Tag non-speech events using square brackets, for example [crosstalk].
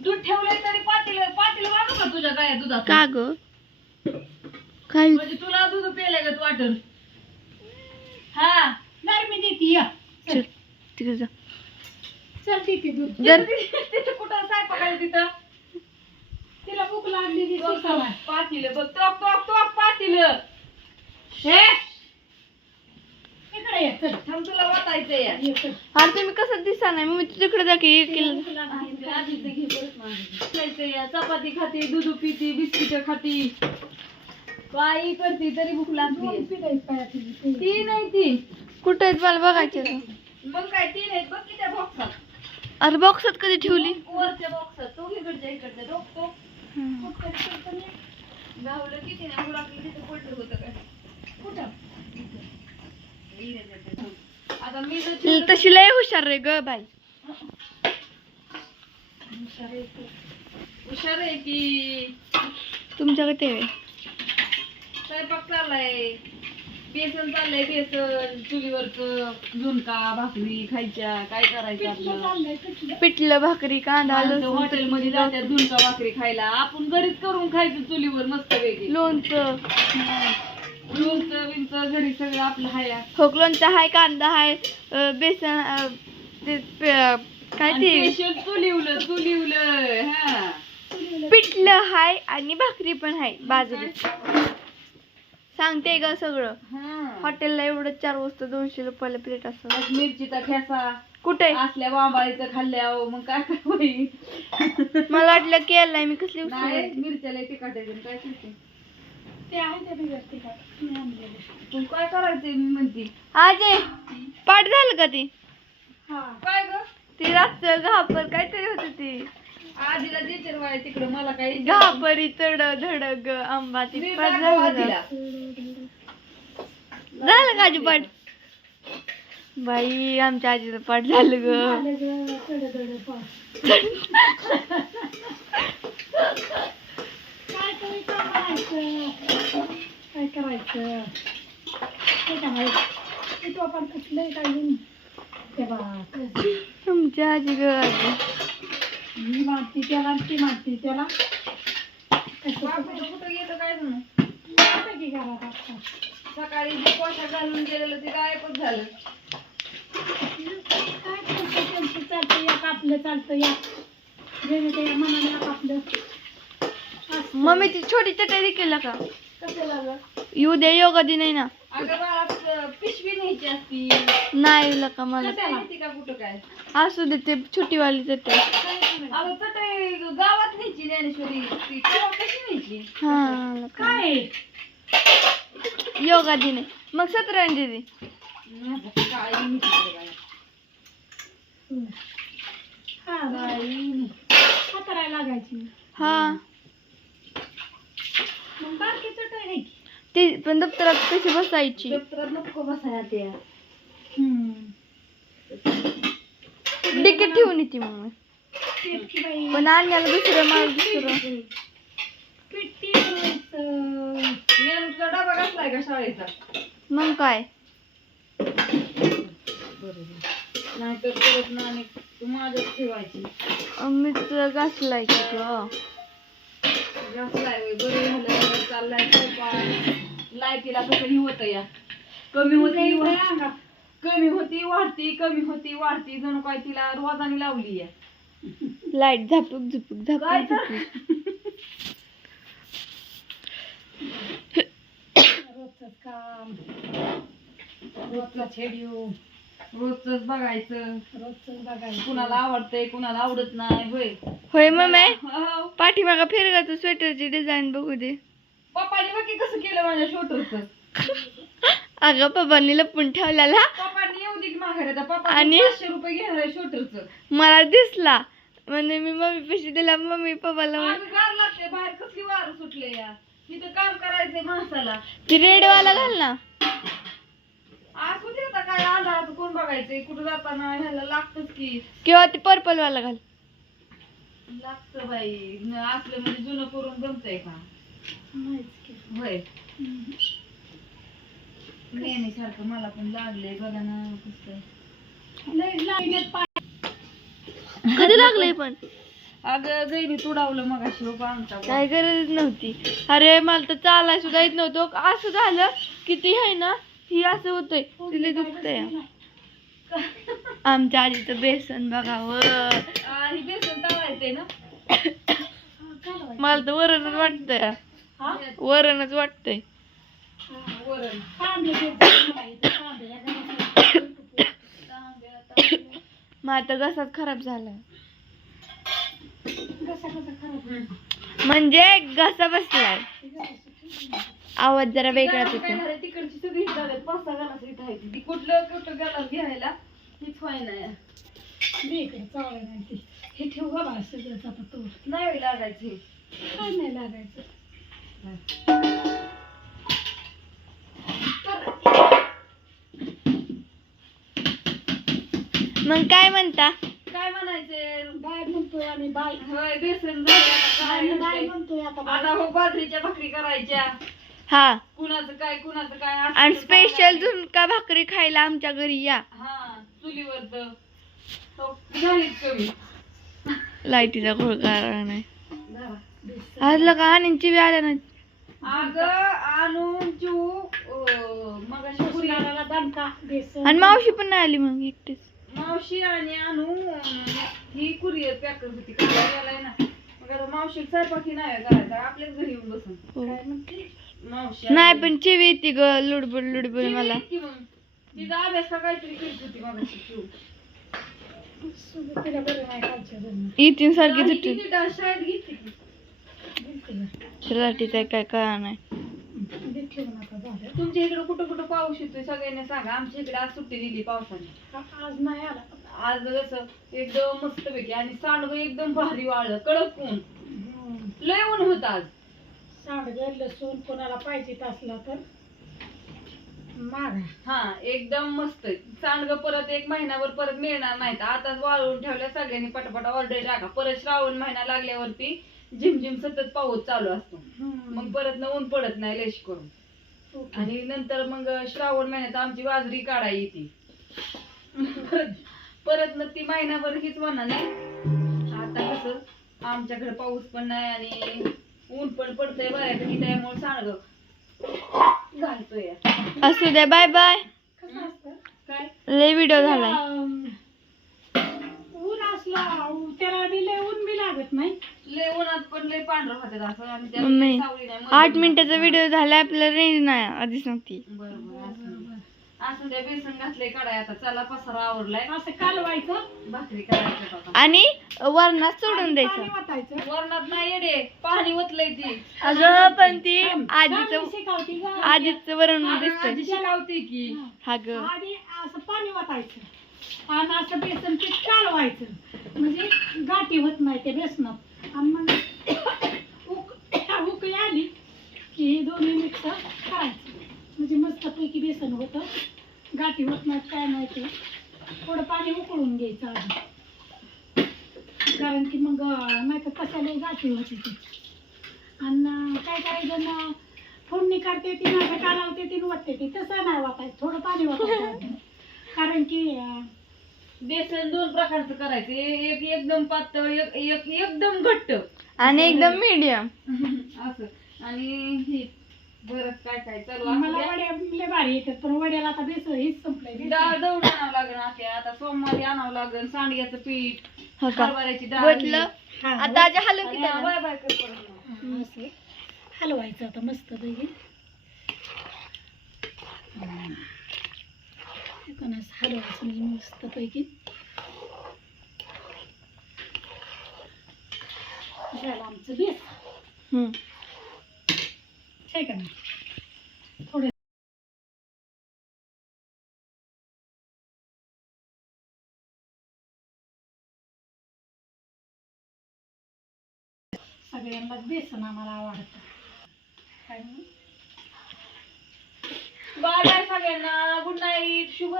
दूध ठेवलंय तरी पातील पातील वाढू का तुझ्या काय दुधात का ग? काय? म्हणजे तुला दूध पेलंय का तू वाटल हा. नाही मी देते या. चल. तिकडे जा. चल देते दूध. जर [laughs] तिथं कुठं स्वयंपाकाला तिथं? तिला भूक लागली ती सोसावा. पातील बघ टॉप टॉप टॉप पातील हे? थांब तुला वाटायचं या अरे तुम्ही कसं दिसा नाही मी तिकडे जा की. खायचं या चपाती खाती दूध पिती बिस्किट खाती. काही करते तरी भूक लागते. ती नाही ती. कुठे आहेत मला बघायचं. मग काय ती नाही बघ की त्या बॉक्सात अरे बॉक्सात कधी ठेवली? वरच्या बॉक्सात तो इकडच्या इकडच्या तिथे पडलं होतं काय? कुठं? आता मी जर ती तशी लय हुशार रे ग बाई. हुशार आहे की. तुमच्याकडे ते आहे. स्वयंपाक चाललाय. बेसन चाललंय बेसन चुलीवरच झुणका भाकरी खायच्या काय करायचं पिठलं आपलं? पिठलं. भाकरी कांदा लसूण हॉटेलमध्ये जात्यात झुणका भाकरी खायला. आपण घरीच करून खायचं चुलीवर मस्त वेगळी. लोणचं. लोणचं बिंचं घरी सगळं आपलं हाय लोणचं हाय कांदा हाय अं, बेसन अं, ते पे- काय ते? स्पेशल हा. पिठलं हाय आणि भाकरी पण हाय बाजरी सांगते ग सगळं. हा. हॉटेलला एवढं चार वाजता दोनशे रुपयाला प्लेट असं मिरचीचा ठेसा कुठे? असल्या बांबाळीचं खाल्ल्या मग काय काय होईल मला वाटलं केलंय मी कसली नाही उचलून मिरच्याला तिखट आहे काय करते ते आहे ते बिगर तिखट. मी आणलेलं. तू काय करायचंय मी म्हणते आज पाठ झालं का ती हा. काय ग ती रात्र घापर काहीतरी होत ती आजीला देते वाय तिकडे मला काही घापरी तड धडक आंबा ती मी पाठ झालं आजीला. का? झालं का आजी पाठ बाई आमच्या आजीचं पाठ झालं ग झालं गं, पाव. [laughs] काय करायचं काय करायचं ते काय ते तो आपण ते बा तुमच्या आजी ग मी मारती त्याला ती मारती त्याला कुठं गेलं काय की घरात आता. सकाळी जे पोशाख घालून गेलेलं ते गायबच झालं काय करतं त्यांचं चालतं या आपलं चालतं या जेणे आप आपलं असतं. मम्मी ती छोटी चटई केला का येऊ द्या योगा दिन आहे ना. पिशवी न्यायची असती. नाही का मला. चटई न्यायची का कुठं काय? असू दे ते छोटीवाली चटई. अगं चटई गावात न्यायची ज्ञानेश्वरी. ती तेव्हा कशी न्यायची? हा लका. काय योगा दिन आहे. मग सतरंजी काय नाही तिकडे काय. हा लागायची. हा. बारकी चटई आहे. की. ती पण दप्तरात कशी बसायची? दप्तरात नको बसायला. डिकेट ठेवून येते मग. पण आणण्याला दुसरं मला दुसरं. पिट्टी का शाळेचा? मग काय? नाहीतर परत नाणे तू माझ्याच ठेवायची. मी तर घासलाय की ग घातलाय होय, बरं झालं. चाललाय स्वयंपाक लाईटीला कसं ही होतं या. कमी होती वा-. कमी होती वाढती कमी होती वाढती. जणू काय तिला रोजाने लावली या. लाइट झापूक झुपूक काय झापूक तर? झुपूक. रोजचं काम. रोजचा छेडिओ रोजच बघायचं. रोजचं बघायचं. कुणाला आवडतंय कुणाला आवडत नाही होय. होय मम्मी. हो. पाठीमागा फिर का तू स्वेटरची डिझाईन बघू दे. पप्पाने बघ की कसं केलं माझ्या शोटरचं. अगं पप्पांनी लपून ठेवलेला. पप्पाने येऊ दे की माघारी आता. पप्पा आणि? पाचशे रुपये घेणार आहे शोटरचं. मला दिसला. म्हणजे मी मम्मी पैसे दिला मम्मी पप्पाला म्हण- आम्ही गार लागते बाहेर कसली वार सुटले या. इथं काम करायचंय माणसाला. ती रेडवाला घाल ना. कुठे आता काय अंधारात कोण बघायचंय कुठं जाताना ह्याला लागतच की. किंवा ती पर्पल वाला घाल. लागतं बाई. न असलं म्हणजे जुनं करून जमतंय की. होय. नेहमीसारखं मला पण लागलंय बघा ना कसं. कधी लागलंय पण? अगं गैरी तुडावलं मग अशी आमचा काय गरज नव्हती. अरे मला तर चालाय सुद्धा येत नव्हतं. असं झालं की ती आहे ना ही असं होतंय. तिला दुखतंय. आमच्या आजीचं बेसन बघावं ही बेसन तळायचंय ना? मला तर वरणच वाटतंय. हा? वरणच वाटतंय. मग आता घसाच खराब झाला? म्हणजे घसा बसलाय. आवाज जरा वेगळाच होतो तिकडची सगळी झालं पाच सहा गालाच इथं आहे ती. कुठलं कुठं गाला घ्यायला नाही. हे ठेव सगळं आता तो नाही लागायचं. काय नाही लागायचं. मग काय म्हणता काय म्हणायचे बाय म्हणतोय आम्ही बाय होय बेसन झालं आता काय आम्ही बाय होतंय? म्हणतोय आता बाय. आता हो बाजरीच्या भाकरी करायच्या हा कुणाचं काय कुणाचं काय असं आणि तर स्पेशल. झुणका भाकरी खायला आमच्या घरी या हा चुलीवर झालीच कमी लाईटीचा घोळकार नाही धरा. बेसन. आज लगा आणींची बी आल्या नाही अगं आणून चिऊ मग कुणाला दणका बेसन. आणि मावशी पण नाही आली मग एकटीच. मावशी आणि आणू अं, ही कुरिअर पॅकर होती का गेलाय ना. मग आता मावशी स्वयंपाकी नाही करायचा आपल्याच घरी येऊन बसून. हो. काय म्हणते? मावशी नाही. पण चिवी येते ग लुडबुड लुडबुड ती मला. येईल की मग. तिचा अभ्यास का काहीतरी करत होती मग चिऊ तिला बरं नाही कालच्या जन्म येतीन सारखी आणि शाळेत घेतली? लाटीचा काय कळा नाही. तुमच्या इकडे कुठं कुठं पाऊस येतोय सगळ्यांनी सांगा. आमच्या इकडे आज सुट्टी दिली पावसाने. आज नाही आला. आज कसं एकदम मस्त पैकी आणि सांडगं एकदम भारी वाळलं. कडक ऊन. लय ऊन होत आज. सांडगं लसूण कोणाला पाहिजे असला तर हा एकदम मस्त. सांडगं परत एक महिनाभर परत मिळणार नाहीत. आताच वाळवून ठेवल्या सगळ्यांनी पटापटा ऑर्डर टाका. परत श्रावण महिना लागल्यावरती झिमझिम सतत पाऊस चालू असतो. मग परत न ऊन पडत नाही लेश करून. आणि नंतर मग श्रावण महिन्यात आमची बाजरी काढाय येते. परत परत मग ती महिनाभर हीच म्हणा नाही आता कसं आमच्याकडे पाऊस पण नाही आणि ऊन पण पडतंय बऱ्यापैकी त्यामुळे सांडग घालतोय. असू द्या बाय बाय. कसं असतं? काय? लय व्हिडिओ झालाय. अं, ऊन असला त्याला बी लय ऊन बी लागत नाही. लय उन्हात पण लय पांढरं होतात असं आणि त्याला मम्मी, लय सावली नाही आठ मिनिटाचा व्हिडिओ झाला आपल्याला रेंज नाही आधीच नव्हती. बरं बरं असं असं द्या बेसन घातलंय काढाय आता. चला पसारा आवरलाय. असं कालवायचं भाकरी करायचं आता. आणि वरणात सोडून पाणी द्यायचं वरणात नाही येडे पाणी ओतलंय ती. अगं पण ती आजीचं थांब, शिकवती गं. आजीचं वरण दिसतंय. शिकावती की. हा ग. आधी असं पाणी वतायचं. आणि असं बेसन पीठ कालवायचं. म्हणजे गाठी होत नाही ते बेसनात. आणि मग उक उकळी आली की हे दोन्ही मिक्स करायचं. म्हणजे मस्तपैकी बेसन होतं. गाठी होत नाही काय नाही ते थोडं पाणी उकळून घ्यायचं आधी. कारण की मग नाही तर कशाला गाठी होती ती. आणि काय करायचं ना फोडणी करते ती माझं कालावते ती वाटते ती. तसं नाही वाटायचं. थोडं पाणी वाटायचं कारण की बेसन दोन प्रकारचं करायचं. ए- एक एकदम पातळ एक एक एकदम घट्ट. आणि एकदम मीडियम [laughs] असं. आणि हे बरंच काय काय चालू मला असू द्या. वड्या लय भारी येतात पण वड्याला आता बेसन हेच संपलंय बेसन. डाळ दळून आणावं लागेल आता आता सोमवारी आणावं लागेल सांडग्याचं पीठ हो का? हरभऱ्याची डाळ. हा, आता आजी हलव की आणि त्याला? बाय बाय कर परत. हा, असं. हलवायचं आता मस्त पैकी. हलवायचं म्हणजे मस्त पैकी झालं आमचं बेस. आहे थोडं बेसन आम्हाला आवडतं काय म्हणू? बाय बाय सगळ्यांना. गुड नाईट शुभ